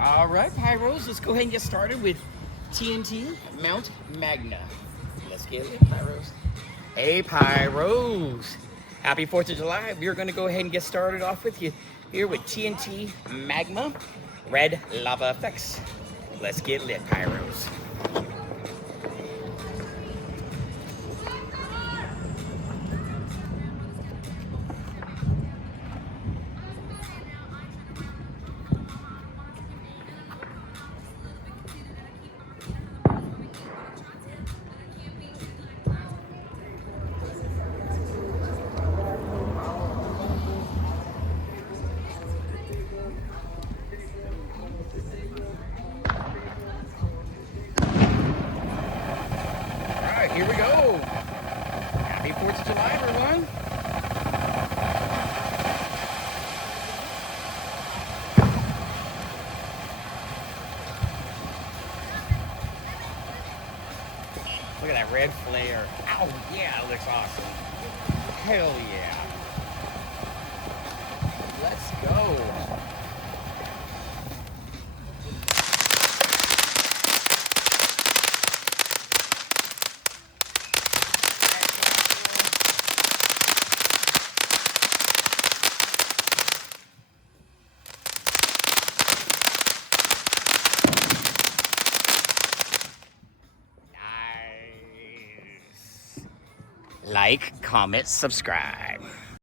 All right, Pyros, let's go ahead and get started with TNT Mount Magma. Let's get it, Pyros. Hey, Pyros. Happy 4th of July. We're going to go ahead and get started off with you here with TNT Magma Red Lava Effects. Let's get lit, Pyros. Alright, here we go. Happy 4th of July, everyone. Look at that red flare. Ow, yeah, it looks awesome. Hell yeah. Let's go. Nice. Like, comment, subscribe.